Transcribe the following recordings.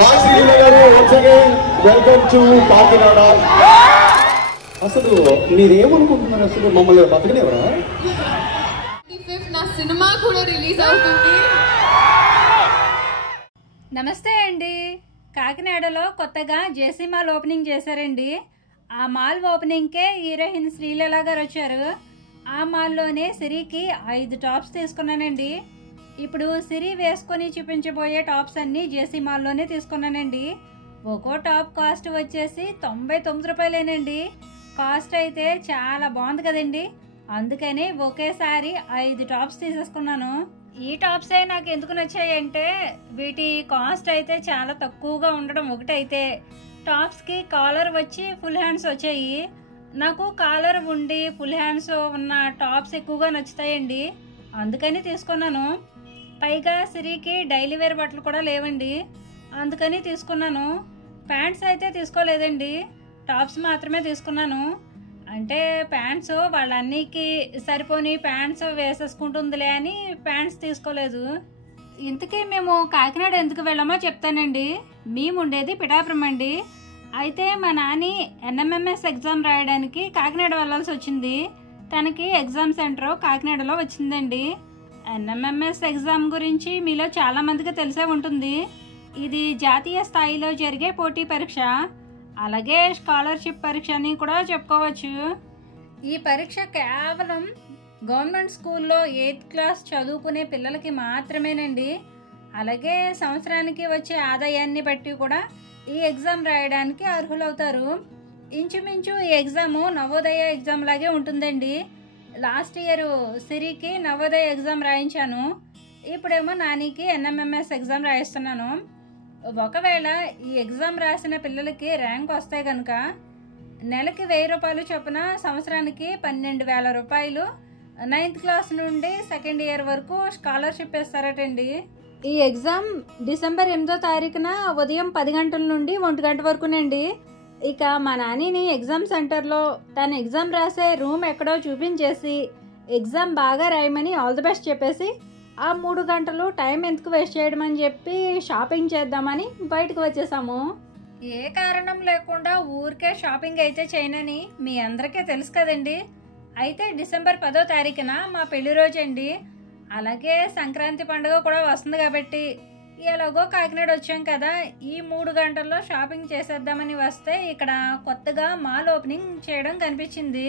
Hi Sreeleela గారు, once again welcome to Kakinada. అసలు మీరేమనుకుంటున్నారు? అసలు మమ్మల్ని బతకనేవరా? నా సినిమా కూడా రిలీజ్ అవుతుంది. నమస్తే అండి. కాకినాడలో కొత్తగా జేసీ మాల్ ఓపెనింగ్ చేశారండి. ఆ మాల్ ఓపెనింగ్కే హీరోయిన్ శ్రీలీల గారు వచ్చారు. ఆ మాల్లోనే సిరికి 5 టాప్స్ తీసుకున్నానండి. ఇప్పుడు సిరి వేసుకొని చూపించబోయే టాప్స్ అన్నీ జేసీ మాల్లోనే తీసుకున్నానండి. ఒక్కో టాప్ కాస్ట్ వచ్చేసి 99 రూపాయలేనండి. కాస్ట్ అయితే చాలా బాగుంది కదండి. అందుకని ఒకేసారి 5 టాప్స్ తీసేసుకున్నాను. ఈ టాప్సే నాకు ఎందుకు నచ్చాయంటే వీటి కాస్ట్ అయితే చాలా తక్కువగా ఉండడం ఒకటైతే, టాప్స్కి కాలర్ వచ్చి ఫుల్ హ్యాండ్స్ వచ్చాయి. నాకు కాలర్ ఉండి ఫుల్ హ్యాండ్స్ ఉన్న టాప్స్ ఎక్కువగా నచ్చుతాయండి, అందుకని తీసుకున్నాను. పైగా సిరికి డైలీ వేర్ బట్టలు కూడా లేవండి, అందుకని తీసుకున్నాను. ప్యాంట్స్ అయితే తీసుకోలేదండి, టాప్స్ మాత్రమే తీసుకున్నాను. అంటే ప్యాంట్స్ వాళ్ళన్నికి సరిపోని ప్యాంట్స్ వేసేసుకుంటుందిలే అని ప్యాంట్స్ తీసుకోలేదు. ఇంతకీ మేము కాకినాడ ఎందుకు వెళ్ళామో చెప్తానండి. మేము ఉండేది పిఠాపురం అండి. అయితే మా నాని ఎన్ఎంఎంఎస్ ఎగ్జామ్ రాయడానికి కాకినాడ వెళ్ళాల్సి వచ్చింది. తనకి ఎగ్జామ్ సెంటర్ కాకినాడలో వచ్చిందండి. ఎన్ఎంఎంఎస్ ఎగ్జామ్ గురించి మీలో చాలా మందికి తెలిసే ఉంటుంది. ఇది జాతీయ స్థాయిలో జరిగే పోటీ పరీక్ష, అలాగే స్కాలర్షిప్ పరీక్ష అని కూడా చెప్పుకోవచ్చు. ఈ పరీక్ష కేవలం గవర్నమెంట్ స్కూల్లో 8th క్లాస్ చదువుకునే పిల్లలకి మాత్రమేనండి. అలాగే సంవత్సరానికి వచ్చే ఆదాయాన్ని బట్టి కూడా ఈ ఎగ్జామ్ రాయడానికి అర్హులవుతారు. ఇంచుమించు ఈ ఎగ్జామ్ నవోదయ ఎగ్జామ్ లాగే ఉంటుందండి. లాస్ట్ ఇయర్ సిరికి నవోదయ ఎగ్జామ్ రాయించాను, ఇప్పుడేమో నానికి ఎన్ఎంఎంఎస్ ఎగ్జామ్ రాయిస్తున్నాను. ఒకవేళ ఈ ఎగ్జామ్ రాసిన పిల్లలకి ర్యాంక్ వస్తే కనుక నెలకి 1000 రూపాయలు చొప్పున సంవత్సరానికి 12,000 రూపాయలు 9th క్లాస్ నుండి 2nd ఇయర్ వరకు స్కాలర్షిప్ ఇస్తారటండి. ఈ ఎగ్జామ్ డిసెంబర్ 8వ తారీఖున ఉదయం 10 గంటల నుండి 1 గంట వరకునండి. ఇక మా నానిని ఎగ్జామ్ సెంటర్లో తన ఎగ్జామ్ రాసే రూమ్ ఎక్కడో చూపించేసి ఎగ్జామ్ బాగా రాయమని ఆల్ ది బెస్ట్ చెప్పేసి ఆ 3 గంటలు టైం ఎందుకు వేస్ట్ చేయడం అని చెప్పి షాపింగ్ చేద్దామని బయటకు వచ్చేసాము. ఏ కారణం లేకుండా ఊరికే షాపింగ్ అయితే చేయనని మీ అందరికీ తెలుసు కదండి. అయితే డిసెంబర్ 10వ తారీఖున మా పెళ్లి రోజు అండి. అలాగే సంక్రాంతి పండుగ కూడా వస్తుంది కాబట్టి ఎలాగో కాకినాడ వచ్చాం కదా, ఈ 3 గంటల్లో షాపింగ్ చేసేద్దామని వస్తే ఇక్కడ కొత్తగా మాల్ ఓపెనింగ్ చేయడం కనిపించింది.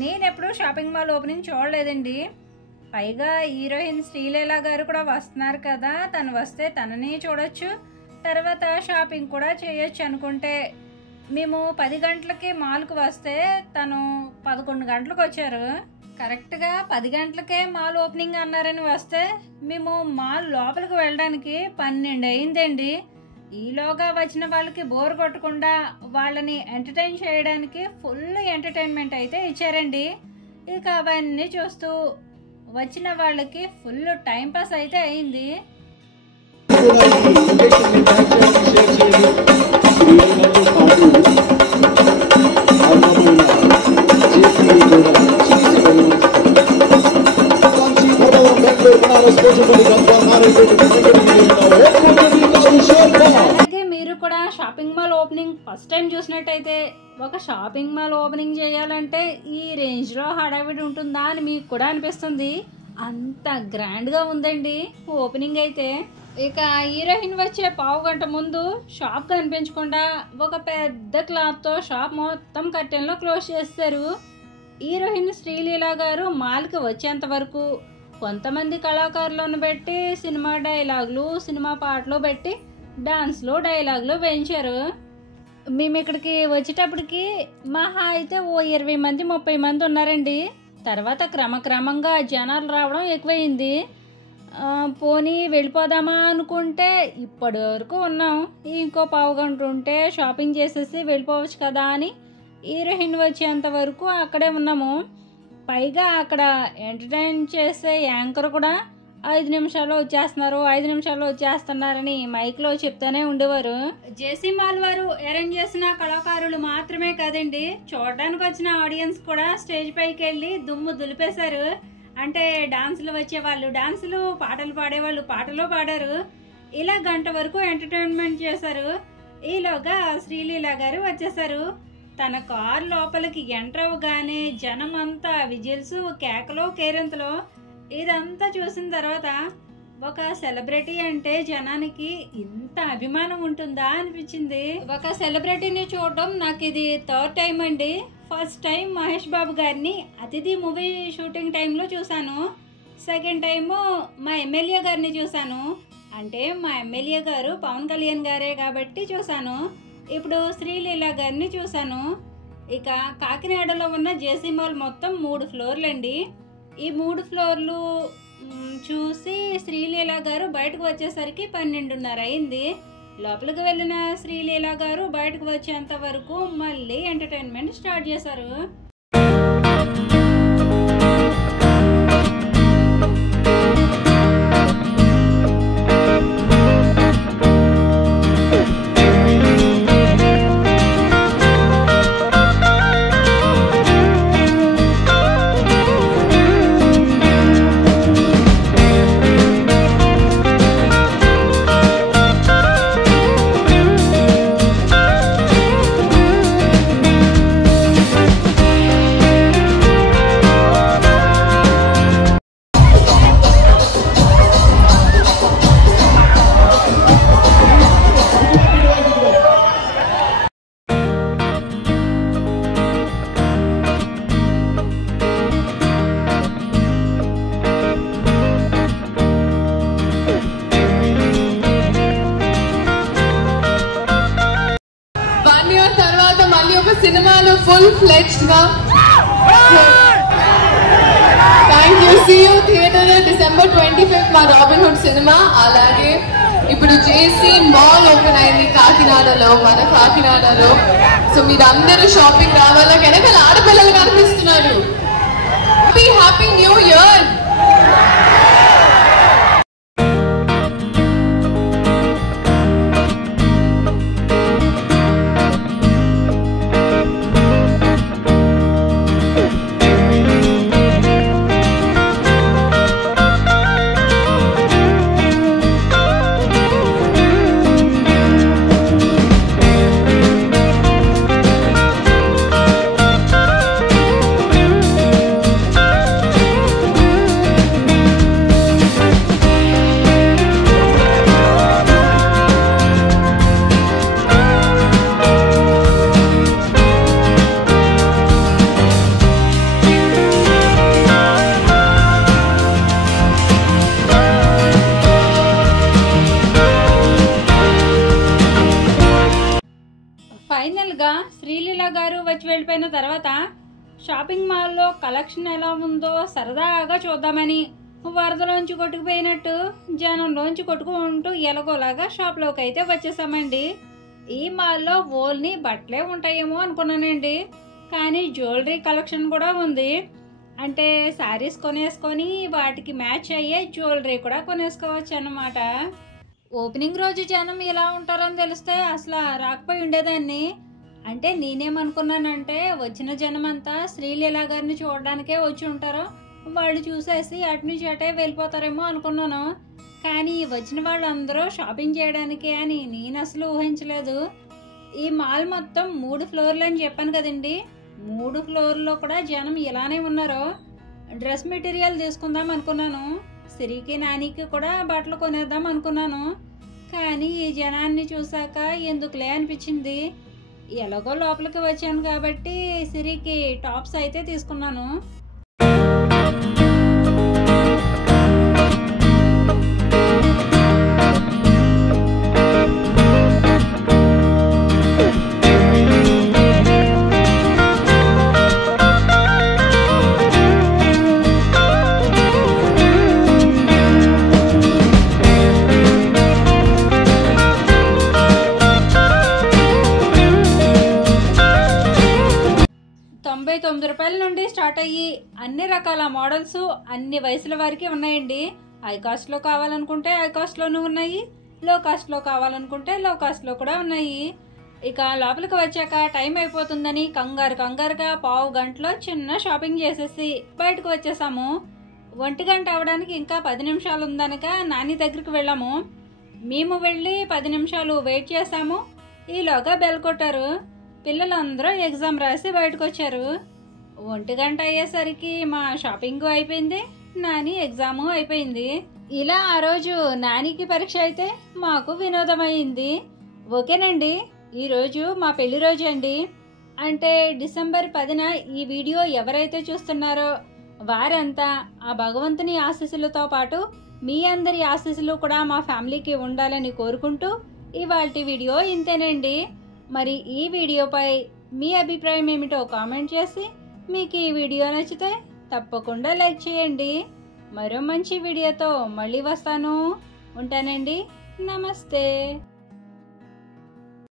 నేనెప్పుడు షాపింగ్ మాల్ ఓపెనింగ్ చూడలేదండి. పైగా హీరోయిన్ శ్రీలీల గారు కూడా వస్తున్నారు కదా, తను వస్తే తనని చూడొచ్చు, తర్వాత షాపింగ్ కూడా చేయొచ్చు అనుకుంటే మేము 10 గంటలకి మాల్కు వస్తే తను 11 గంటలకు వచ్చారు. కరెక్ట్గా 10 గంటలకే మాల్ ఓపెనింగ్ అన్నారని వస్తే మేము మాల్ లోపలికి వెళ్ళడానికి 12 అయిందండి. ఈలోగా వచ్చిన వాళ్ళకి బోర్ కొట్టకుండా వాళ్ళని ఎంటర్టైన్ చేయడానికి ఫుల్ ఎంటర్టైన్మెంట్ అయితే ఇచ్చారండి. ఇక అవన్నీ చూస్తూ వచ్చిన వాళ్ళకి ఫుల్ టైం పాస్ అయితే అయింది. అలాగే మీరు కూడా shopping mall opening first time చూసినట్టయితే ఒక షాపింగ్ మాల్ ఓపెనింగ్ చేయాలంటే ఈ రేంజ్లో హడావిడి ఉంటుందా అని మీకు కూడా అనిపిస్తుంది. అంత గ్రాండ్గా ఉందండి ఓపెనింగ్ అయితే. ఇక హీరోయిన్ వచ్చే 15 గంట ముందు షాప్ కనిపించకుండా ఒక పెద్ద క్లాత్తో షాప్ మొత్తం కర్టెన్లో క్లోజ్ చేస్తారు. హీరోయిన్ శ్రీలీల గారు మాల్కి వచ్చేంత వరకు కొంతమంది కళాకారులను పెట్టి సినిమా డైలాగులు, సినిమా పాటలు పెట్టి డాన్స్లు, డైలాగులు వేయించారు. మేము ఇక్కడికి వచ్చేటప్పటికి మహా అయితే ఓ 20 మంది 30 మంది ఉన్నారండి. తర్వాత క్రమక్రమంగా జనాలు రావడం ఎక్కువైంది. పోనీ వెళ్ళిపోదామా అనుకుంటే ఇప్పటి వరకు ఉన్నాం, ఇంకో 15 గంట ఉంటే షాపింగ్ చేసేసి వెళ్ళిపోవచ్చు కదా అని హీరోయిన్ వచ్చేంత వరకు అక్కడే ఉన్నాము. పైగా అక్కడ ఎంటర్టైన్ చేసే యాంకర్ కూడా 5 నిమిషాల్లో వచ్చేస్తున్నారు, 5 నిమిషాల్లో వచ్చేస్తున్నారని మైక్లో చెప్తూనే ఉండేవారు. జేసీ మాల్ వారు అరేంజ్ చేసిన కళాకారులు మాత్రమే కాదండి, చూడడానికి వచ్చిన ఆడియన్స్ కూడా స్టేజ్ పైకి వెళ్ళి దుమ్ము దులిపేశారు. అంటే డాన్సులు వచ్చేవాళ్ళు డాన్సులు, పాటలు పాడేవాళ్ళు పాటలు పాడారు. ఇలా గంట వరకు ఎంటర్టైన్మెంట్ చేశారు. ఈలోగా శ్రీలీల గారు వచ్చేసారు. తన కార్ లోపలికి ఎంటర్ అవ్వగానే జనం అంతా విజిల్స్, కేకలు, కేరింతలు ఇదంతా చూసిన తర్వాత ఒక సెలబ్రిటీ అంటే జనానికి ఇంత అభిమానం ఉంటుందా అనిపించింది. ఒక సెలబ్రిటీని చూడడం నాకు ఇది 3rd టైం అండి. ఫస్ట్ టైం మహేష్ బాబు గారిని అతిథి మూవీ షూటింగ్ టైంలో చూశాను. సెకండ్ టైము మా ఎమ్మెల్యే గారిని చూశాను. అంటే మా ఎమ్మెల్యే గారు పవన్ కళ్యాణ్ గారే కాబట్టి చూశాను. ఇప్పుడు శ్రీలీల గారిని చూశాను. ఇక కాకినాడలో ఉన్న జేసీ మాల్ మొత్తం 3 ఫ్లోర్లు అండి. ఈ 3 ఫ్లోర్లు చూసి శ్రీలీల గారు బయటకు వచ్చేసరికి 12:30 అయింది. లోపలికి వెళ్ళిన శ్రీలీల గారు బయటకు వచ్చేంత వరకు మళ్ళీ ఎంటర్టైన్మెంట్ స్టార్ట్ చేశారు. సినిమాలో ఫుల్ ఫ్లెడ్జ్డ్ గా thank you. See you theatre December 25th మా రాబిన్ హుడ్ సినిమా. అలాగే ఇప్పుడు జేసీ మాల్ ఓపెన్ అయింది కాకినాడలో, మన కాకినాడలో. సో మీరు అందరూ షాపింగ్ రావాలా. వెనకాల ఆడపిల్లలు కనిపిస్తున్నారు. Happy new year. ఫైనల్గా శ్రీలీల గారు వచ్చి వెళ్ళిపోయిన తర్వాత షాపింగ్ మాల్లో కలెక్షన్ ఎలా ఉందో సరదాగా చూద్దామని వరదలోంచి కొట్టుకుపోయినట్టు జనంలోంచి కొట్టుకుంటూ ఎలాగోలాగా షాప్లోకి అయితే వచ్చేసామండి. ఈ మాల్లో ఓన్లీ బట్టలే ఉంటాయేమో అనుకున్నానండి, కానీ జ్యువెలరీ కలెక్షన్ కూడా ఉంది. అంటే శారీస్ కొనేసుకొని వాటికి మ్యాచ్ అయ్యే జ్యువెలరీ కూడా కొనేసుకోవచ్చు అన్నమాట. ఓపెనింగ్ రోజు జనం ఇలా ఉంటారని తెలిస్తే అసలు రాకపోయి ఉండేదాన్ని. అంటే నేనేమనుకున్నానంటే వచ్చిన జనం అంతా శ్రీలీల గారిని చూడడానికే వచ్చి ఉంటారో, వాళ్ళు చూసేసి అటు నుంచి అటే వెళ్ళిపోతారేమో అనుకున్నాను. కానీ వచ్చిన వాళ్ళందరూ షాపింగ్ చేయడానికి అని నేను అసలు ఊహించలేదు. ఈ మాల్ మొత్తం 3 ఫ్లోర్లు అని చెప్పాను కదండి. 3 ఫ్లోర్లో కూడా జనం ఇలానే ఉన్నారు. డ్రెస్ మెటీరియల్ తీసుకుందాం అనుకున్నాను. సిరికి నానికి కూడా బట్టలు కొనేద్దాం అనుకున్నాను. కానీ ఈ జనాన్ని చూసాక ఎందుకులే అనిపించింది. ఎలాగో లోపలికి వచ్చాను కాబట్టి సిరికి టాప్స్ అయితే తీసుకున్నాను. ₹99 నుండి స్టార్ట్ అయ్యి అన్ని రకాల మోడల్స్ అన్ని వయసుల వారికి ఉన్నాయండి. హై కాస్ట్లో కావాలనుకుంటే హై కాస్ట్లోనూ ఉన్నాయి, లో కాస్ట్లో కావాలనుకుంటే లో కాస్ట్లో కూడా ఉన్నాయి. ఇక లోపలికి వచ్చాక టైం అయిపోతుందని కంగారుగా 1/2 గంటలో చిన్న షాపింగ్ చేసేసి బయటకు వచ్చేసాము. 1 గంట అవడానికి ఇంకా 10 నిమిషాలు ఉందనక నాని దగ్గరికి వెళ్ళాము. మేము వెళ్ళి 10 నిమిషాలు వెయిట్ చేసాము. ఈలోగా బెల్ కొట్టారు. పిల్లలందరూ ఎగ్జామ్ రాసి బయటకు వచ్చారు. 1 గంట అయ్యేసరికి మా షాపింగ్ అయిపోయింది, నాని ఎగ్జాము అయిపోయింది. ఇలా ఆ రోజు నానికి పరీక్ష అయితే మాకు వినోదమైంది. ఓకేనండి, ఈరోజు మా పెళ్లి రోజు అండి. అంటే డిసెంబర్ 10న ఈ వీడియో ఎవరైతే చూస్తున్నారో వారంతా ఆ భగవంతుని ఆశీస్సులతో పాటు మీ అందరి ఆశీస్సులు కూడా మా ఫ్యామిలీకి ఉండాలని కోరుకుంటూ ఇవాల్టి వీడియో ఇంతేనండి. మరి ఈ వీడియోపై మీ అభిప్రాయం ఏమిటో కామెంట్ చేసి మీకు ఈ వీడియో నచ్చితే తప్పకుండా లైక్ చేయండి. మరో మంచి వీడియోతో మళ్ళీ వస్తాను. ఉంటానండి. నమస్తే.